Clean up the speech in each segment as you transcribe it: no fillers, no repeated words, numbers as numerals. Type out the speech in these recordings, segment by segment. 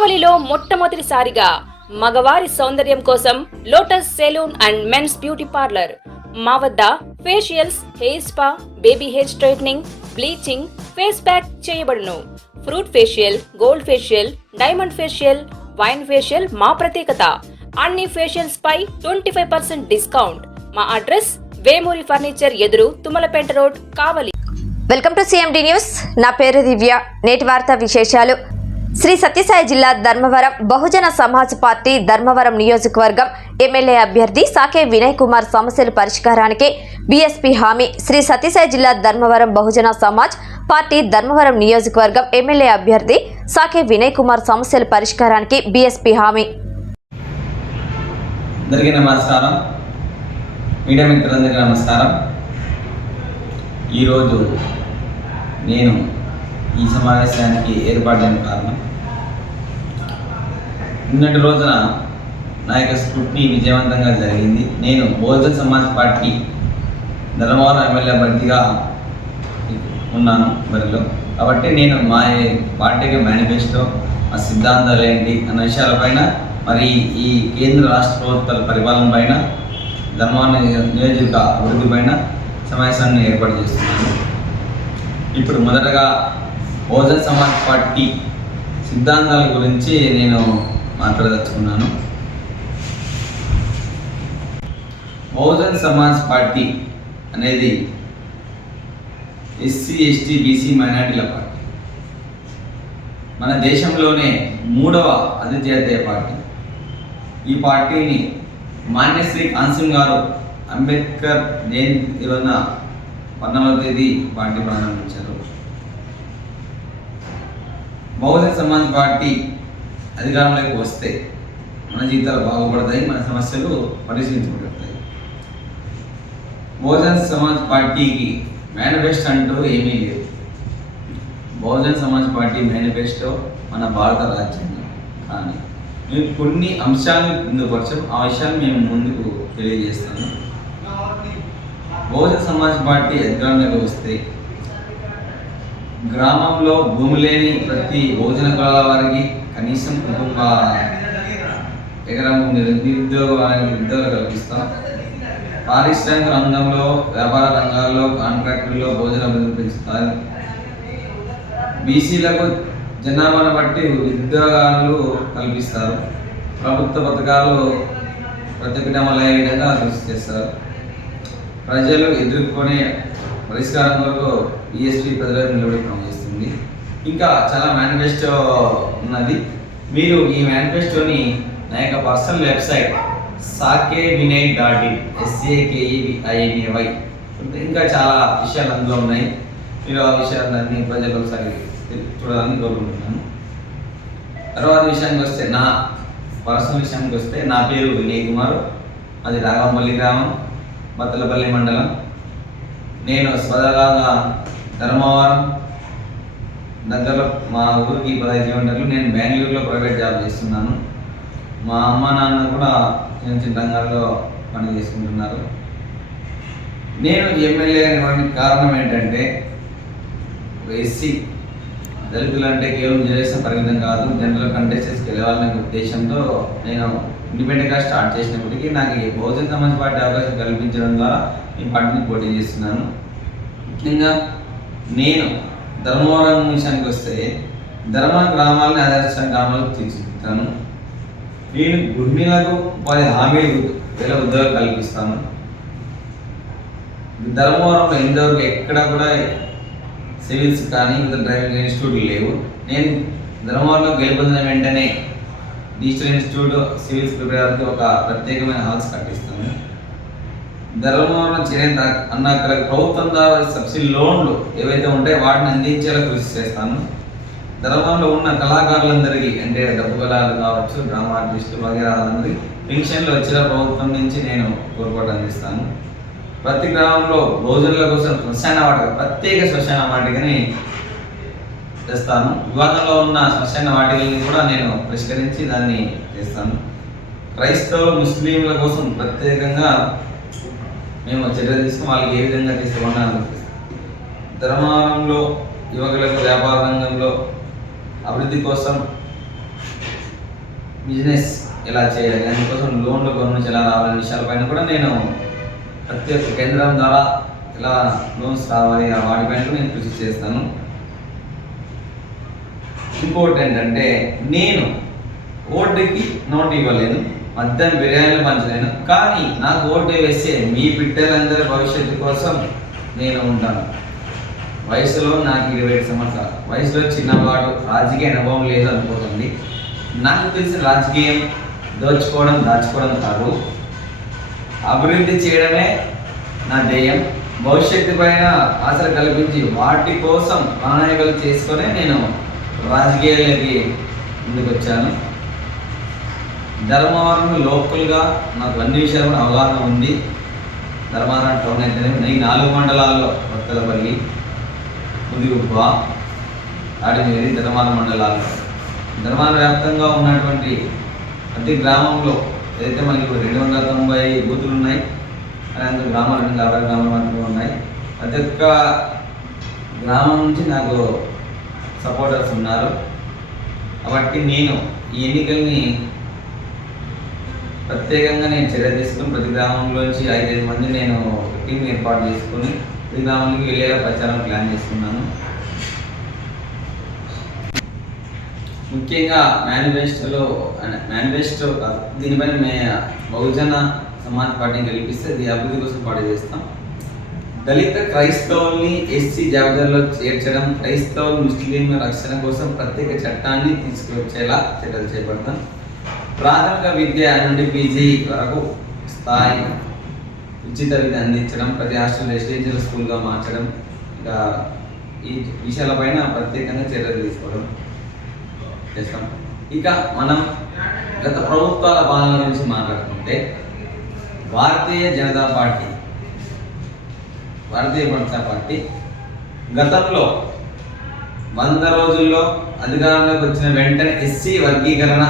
కావలిలో మొట్టమొదటిసారిగా మగవారి సౌందర్యం కోసం lotus salon and men's beauty parlour. మా వద్ద facials, hair spa, baby hair straightening, bleaching, face pack చేయబడును. Fruit facial, gold facial, diamond facial, wine facial మా ప్రత్యేకత. అన్ని ఫేషియల్స్ పై 25% డిస్కౌంట్. మా అడ్రస్ వేమూరి ఫర్నిచర్ ఎదురు, Tummalapeta road, Kavali. Welcome to CMD news. నా పేరు దివ్య. నేటి వార్తా విశేషాలు. శ్రీ సత్యసాయి జిల్లా ధర్మవరం బహుజన సమాజ్ పార్టీ ధర్మవరం నియోజకవర్గం ఎమ్మెల్యే అభ్యర్థి సాకే వినయ్ కుమార్ సమస్యల పరిష్కారానికి బీఎస్పీ హామీ. శ్రీ సత్యసాయి జిల్లా ధర్మవరం బహుజన సమాజ్ పార్టీ ధర్మవరం నియోజకవర్గం ఎమ్మెల్యే అభ్యర్థి సాకే వినయ్ కుమార్ సమస్యల పరిష్కారానికి బీఎస్పీ హామీ. అందరికీ నమస్కారం. మీడియా మిత్రులందరికీ నమస్కారం. ఈరోజు నేను ఈ సమావేశానికి ఏర్పాటైన కారణం, నిన్నటి రోజున నా యొక్క స్క్రూటినీ విజయవంతంగా జరిగింది. నేను బహుజన సమాజ్ పార్టీ ధర్మవరం ఎమ్మెల్యే అభ్యర్థిగా ఉన్నాను బరిలో. కాబట్టి నేను మా పార్టీకి మేనిఫెస్టో, మా సిద్ధాంతాలు ఏంటి అన్న విషయాలపైన, మరి ఈ కేంద్ర రాష్ట్ర ప్రభుత్వాల పరిపాలన పైన, ధర్మవరం నియోజక అభివృద్ధి పైన సమావేశాన్ని ఏర్పాటు చేస్తున్నాను. ఇప్పుడు మొదటగా బహుజన సమాజ్ పార్టీ సిద్ధాంతాల గురించి నేను మాట్లాడదలుచుకున్నాను. బహుజన సమాజ్ పార్టీ అనేది ఎస్సీ, ఎస్టీ, బీసీ, మైనార్టీల పార్టీ. మన దేశంలోనే 3వ అంతర్జాతీయ పార్టీ. ఈ పార్టీని మాన్యశ్రీ కాన్సింగ్ గారు అంబేద్కర్ జయంతి రోజున 12వ తేదీ పార్టీ ప్రారంభించారు. బహుజన సమాజ్ పార్టీ అధికారంలోకి వస్తే మన జీవితాలు బాగుపడతాయి, మన సమస్యలు పరిశీలించబడతాయి. బహుజన సమాజ్ పార్టీకి మేనిఫెస్టో అంటూ ఏమీ లేదు. బహుజన సమాజ్ పార్టీ మేనిఫెస్టో మన భారత రాజ్యాంగం. కానీ మేము కొన్ని అంశాలను పొందుపరచం, ఆ విషయాలు మేము ముందుకు తెలియజేస్తాను. బహుజన సమాజ్ పార్టీ అధికారంలోకి వస్తే గ్రామంలో భూమి లేని ప్రతి బహుజన కులాల వారికి కనీసం కుటుంబ ఎకరం ఉద్యోగాలు కల్పిస్తాం. పారిశ్రామిక రంగంలో, వ్యాపార రంగాల్లో, కాంట్రాక్టుల్లో బహుజన అభివృద్ధి పెంచుతారు. బీసీలకు జనాభాను బట్టి ఉద్యోగాలు కల్పిస్తారు. ప్రభుత్వ పథకాలు ప్రతి అమలయ్యే విధంగా కృషి చేస్తారు. ప్రజలు ఎదుర్కొనే పరిష్కారం కొరకు బీఎస్పీ ప్రజలకు నిలబడి పనిచేస్తుంది. ఇంకా చాలా మేనిఫెస్టో ఉన్నది. మీరు ఈ మేనిఫెస్టోని నా యొక్క పర్సనల్ వెబ్సైట్ sakevinay.in SAKEVINAY, ఇంకా చాలా విషయాలు అందులో ఉన్నాయి. మీరు ఆ విషయాలన్నీ ప్రజలు ఒకసారి చూడాలని కోరుకుంటున్నాను. తర్వాత విషయానికి వస్తే, నా పర్సనల్ విషయానికి వస్తే, నా పేరు వినయ్ కుమార్. అది రాగంపల్లి గ్రామం, బత్తలపల్లి మండలం. నేను స్వతహాగా ధర్మవరం దగ్గరలో, మా ఊరికి 15 కిలోమీటర్లు. నేను బెంగళూరులో ప్రైవేట్ జాబ్ చేస్తున్నాను. మా అమ్మ నాన్న కూడా చిన్న చిన్న రంగాల్లో పని చేసుకుంటున్నారు. నేను ఎమ్మెల్యే అయినటువంటి కారణం ఏంటంటే, ఎస్సీ దళితులు అంటే కేవలం రిజర్వేషన్ పరిమితం కాదు, జనరల్ కంటెస్టెన్స్ గెలవాలనే ఉద్దేశంతో నేను ఇండిపెండెంట్గా స్టార్ట్ చేసినప్పటికీ నాకు ఈ బహుజన సమాజ్ పార్టీ అవకాశం కల్పించడం ద్వారా ఈ పార్టీని పోటీ చేస్తున్నాను. ముఖ్యంగా నేను ధర్మవరం విషయానికి వస్తే, ధర్మవరం గ్రామాలని ఆదర్శ గ్రామాలకు తీర్చిదిద్దుతాను. నేను గృహిణులకు 10 హామీలు, 1000 ఉద్యోగాలు కల్పిస్తాను. ధర్మవరంలో ఇంతవరకు ఎక్కడ కూడా సివిల్స్ కానీ డ్రైవింగ్ ఇన్స్టిట్యూట్లు లేవు. నేను ధర్మవరంలో గెలుపొందిన వెంటనే డిజిటల్ ఇన్స్టిట్యూట్, సివిల్స్ ప్రిపేర్కి ఒక ప్రత్యేకమైన హాల్స్ కట్టిస్తాను. ధర్మవరం చేనేత అన్నక్కలకు ప్రభుత్వం ద్వారా సబ్సిడీ లోన్లు ఏవైతే ఉంటాయో వాటిని అందించేలా కృషి చేస్తాను. ధర్మవరంలో ఉన్న కళాకారులందరికీ, అంటే డబ్బు కళలు కావచ్చు, డ్రామా ఆర్టిస్టులు వగేరా అందరికీ పెన్షన్లు వచ్చేలా ప్రభుత్వం నుంచి నేను కోరుకోవడం అందిస్తాను. ప్రతి గ్రామంలో భోజనాల కోసం శ్మశాన వాటిక, ప్రత్యేక శ్మశాన వాటికని చేస్తాను. వివాదంలో ఉన్న శ్మశాన వాటికల్ని కూడా నేను పరిష్కరించి దాన్ని చేస్తాను. క్రైస్తవులు, ముస్లింల కోసం ప్రత్యేకంగా మేము చర్య తీసుకుని వాళ్ళకి ఏ విధంగా తీసుకోవాలని ధర్మవరంలో యువకులకు వ్యాపార రంగంలో అభివృద్ధి కోసం బిజినెస్ ఎలా చేయాలి, అందుకోసం లోన్లు గవర్నమెంట్ ఎలా రావాలనే విషయాలపైన కూడా నేను ప్రతి ఒక్క కేంద్రం ద్వారా ఎలా లోన్స్ రావాలి ఆ వాటిపైన కూడా నేను కృషి చేస్తాను. ఇంకోటి ఏంటంటే నేను ఓటుకి నోటు ఇవ్వలేను, మద్యం బిర్యానీలు పంచలేను, కానీ నాకు ఓటు వేస్తే మీ బిడ్డలందరి భవిష్యత్తు కోసం నేను ఉంటాను. వయసులో నాకు 25 సంవత్సరాలు, వయసులో చిన్నవాడు, రాజకీయ అనుభవం లేదు అనుకోకండి. నాకు తెలిసిన రాజకీయం దోచుకోవడం దాచుకోవడం కాదు, అభివృద్ధి చేయడమే నా ధ్యేయం. భవిష్యత్తు పైన ఆశలు కల్పించి వాటి కోసం ప్రణాళికలు చేసుకొని నేను రాజకీయాలకి ముందుకు వచ్చాను. ధర్మవరం లోకల్గా నాకు అన్ని విషయాలు కూడా అవగాహన ఉంది. ధర్మవరం టౌన్ అయితేనే 4 మండలాల్లో వత్తలపల్లి, ముదిగుబ్బ, ఆడిమేరి, ధర్మవరం మండలాల్లో ధర్మవరం వ్యాప్తంగా ఉన్నటువంటి ప్రతి గ్రామంలో ఏదైతే మనకి 290 బూతులు ఉన్నాయి, అని అందులో గ్రామాలు 250 గ్రామాలు మాత్రమే ఉన్నాయి. ప్రతి ఒక్క గ్రామం నుంచి నాకు సపోర్టర్స్ ఉన్నారు. కాబట్టి నేను ఈ ఎన్నికల్ని ప్రత్యేకంగా నేను చర్య తీసుకుని ప్రతి గ్రామంలోంచి 5-5 మంది నేను టీం ఏర్పాటు చేసుకుని ప్రతి గ్రామానికి వెళ్ళేలా ప్రచారం ప్లాన్ చేసుకున్నాను. ముఖ్యంగా మేనిఫెస్టో కాదు, దీనిపైన బహుజన సమాజ్ పార్టీని గెలిపిస్తే అది అభివృద్ధి కోసం పాటు చేస్తాం. దళిత క్రైస్తవుల్ని ఎస్సీ జాబితాలో చేర్చడం, క్రైస్తవులు ముస్లింల రక్షణ కోసం ప్రత్యేక చట్టాన్ని తీసుకువచ్చేలా చర్యలు చేపడతాం. ప్రాథమిక విద్య నుండి పీజీ వరకు స్థాయి ఉచిత విద్య అందించడం, ప్రతి హాస్టల్ రెసిడెన్షియల్ స్కూల్గా మార్చడం, ఇంకా ఈ విషయాలపైన ప్రత్యేకంగా చర్యలు తీసుకోవడం చేస్తాం. ఇక మనం గత ప్రభుత్వాల పాలన గురించి మాట్లాడుకుంటే భారతీయ జనతా పార్టీ గతంలో 100 రోజుల్లో అధికారంలోకి వచ్చిన వెంటనే ఎస్సీ వర్గీకరణ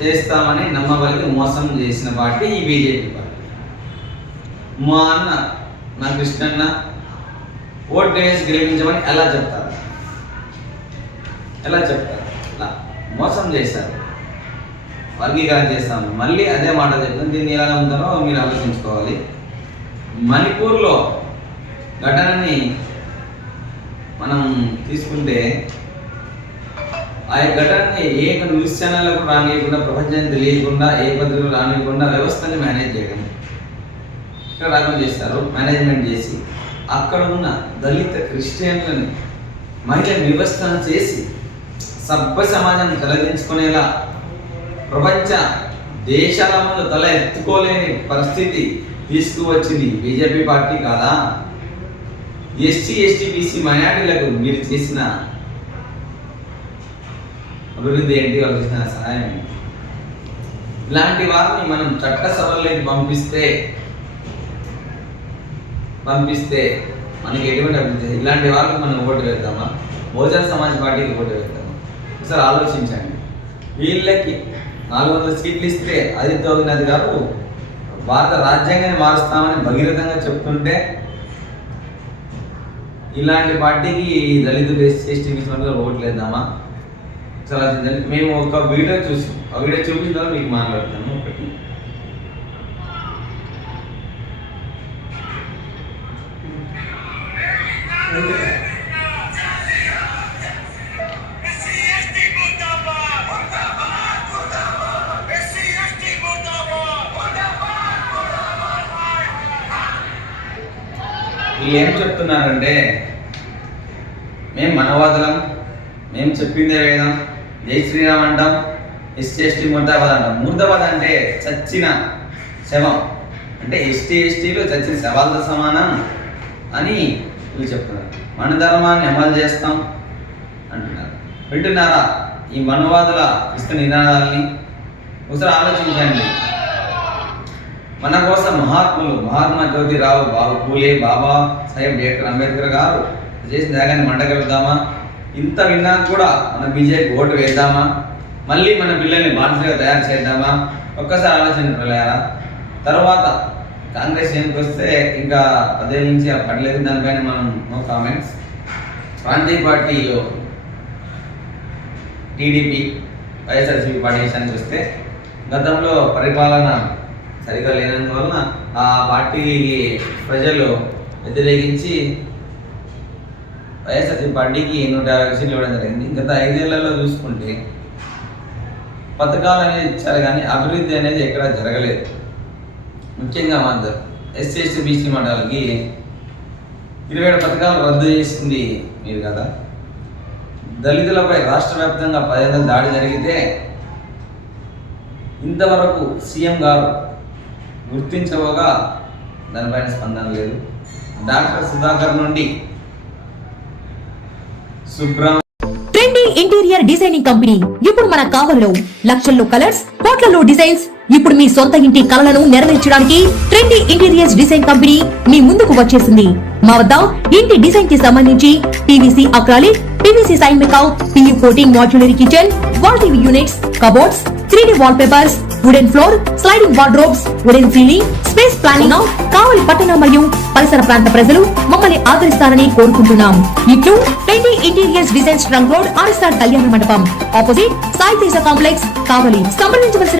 చేస్తామని నమ్మబలికి మోసం చేసిన పార్టీ ఈ బీజేపీ పార్టీ. మా అన్న నా కృష్ణన్న ఓటు వేసి గెలిపించమని ఎలా చెప్తారు? అలా మోసం చేశారు. వర్గీకరణ చేస్తాము, మళ్ళీ అదే మాట చెప్తాను. దీన్ని ఎలా ఉందో మీరు ఆలోచించుకోవాలి. మణిపూర్లో ఘటనని మనం తీసుకుంటే ఆ ఘటనని ఏ న్యూస్ ఛానళ్ళకు రానియకుండా, ప్రపంచానికి తెలియకుండా, ఏ పద్ధతిలో రానియకుండా వ్యవస్థని మేనేజ్ చేయడం ఇక్కడ రకం చేస్తారు. మేనేజ్మెంట్ చేసి అక్కడ ఉన్న దళిత క్రిస్టియన్లని మహిళ వ్యవస్థన చేసి సభ్య సమాజాన్ని తలదించుకునేలా ప్రపంచ దేశాల ముందు తల ఎత్తుకోలేని పరిస్థితి తీసుకువచ్చింది బీజేపీ పార్టీ కాదా? ఎస్టీ బీసీ మైనార్టీలకు మీరు చేసిన అభివృద్ధి ఏంటి, వాళ్ళు చేసిన సహాయం ఏంటి? ఇలాంటి వారిని మనం చట్టసభల్లోకి పంపిస్తే మనకి ఎటువంటి అభివృద్ధి? ఇలాంటి వాళ్ళకి మనం ఓటు వేద్దామా? బహుజన సమాజ్ పార్టీకి ఓటు వేద్దామా? ఒకసారి ఆలోచించండి. వీళ్ళకి 400 సీట్లు ఇస్తే ఆదిత్య యోగినాథ్ గారు భారత రాజ్యాంగాన్ని మారుస్తామని భగీరథంగా చెప్తుంటే ఇలాంటి పార్టీకి దళితులు ఎస్టీ బీసీ ఓట్లు వేద్దామా? చాలా మేము ఒక వీడియో చూసాం, ఆ వీడియో చూపించిన తర్వాత మీకు మాట్లాడతాను. ఒకటి వీళ్ళు ఏం చెప్తున్నారంటే, మేము మనవాదులం, మేము చెప్పిందే వేదం, జై శ్రీరామ్ అంటాం, ఎస్టీ ముర్దాబాద్ అంటాం. ముర్దాబాద్ అంటే చచ్చిన శవం, అంటే ఎస్టీలు చచ్చిన శవాలతో సమానం అని వీళ్ళు చెప్తున్నారు. మన ధర్మాన్ని అమలు చేస్తాం అంటున్నారు. వింటున్నారా ఈ మనవాదుల ఇష్ట నినాదాలని? ఒకసారి ఆలోచించండి. మన కోసం మహాత్ములు మహాత్మా జ్యోతిరావు, బాబు పూలే, బాబా సాహెబ్ డాక్టర్ అంబేద్కర్ గారు చేసిన త్యాగాన్ని మండగలుగుతామా? ఇంత విన్నా కూడా మన బీజేపీ ఓటు వేద్దామా? మళ్ళీ మన పిల్లల్ని బానిసగా తయారు చేద్దామా? ఒక్కసారి ఆలోచన పిల్లయారా. తర్వాత కాంగ్రెస్ ఏమికి వస్తే ఇంకా 10 ఏళ్ళ నుంచి పడలేదు, దానిపైన మనం నో కామెంట్స్. ప్రాంతీయ పార్టీలో టీడీపీ వైఎస్ఆర్సీపీ పార్టీ విషయానికి వస్తే గతంలో పరిపాలన సరిగా లేనందువలన ఆ పార్టీకి ప్రజలు వ్యతిరేకించి వైఎస్ఆర్సీపీ పార్టీకి 150 సీట్లు ఇవ్వడం జరిగింది. గత 5 ఏళ్లలో చూసుకుంటే పథకాలు అనేది ఇచ్చారు కానీ అభివృద్ధి అనేది ఎక్కడ జరగలేదు. ముఖ్యంగా మాత్రం ఎస్సీ ఎస్టీ బీసీ మండలికి 27 పథకాలు రద్దు చేసింది మీరు కదా. దళితులపై రాష్ట్ర వ్యాప్తంగా 10 దాడి జరిగితే ఇంతవరకు సీఎం గారు గుర్తించబోగా దానిపైన స్పందన లేదు. డాక్టర్ సుధాకర్ నుండి Subrahma trendy interior designing company ఇప్పుడు మన కావలిలో లక్షల్లో కలర్స్, కోట్లలో డిజైన్స్. ఇప్పుడు మీ సొంత ఇంటి కలలను నెరవేర్చడానికి ట్రెండీ ఇంటీరియర్స్ డిజైన్ కంపెనీ మీ ముందుకు వచ్చేసింది. మా వద్ద ఇంటి డిజైన్ కి సంబంధించి పీవీసీ అక్రాలిక్, పీవీసీ సైన్ మేకౌట్, PU coating, modular kitchen, wall TV units, cupboards, 3D wallpapers, wooden floor, sliding wardrobes, wooden ceiling, space planning. Kavali పట్టణ మరియు పరిసర ప్రాంత ప్రజలు మమ్మల్ని ఆదరిస్తారని కోరుకుంటున్నాం. ఇట్లు trendy interiors designs trunk road, RSR Kalyana Mandapam opposite Sai Teja complex, Kavali. సంప్రదించవలసిన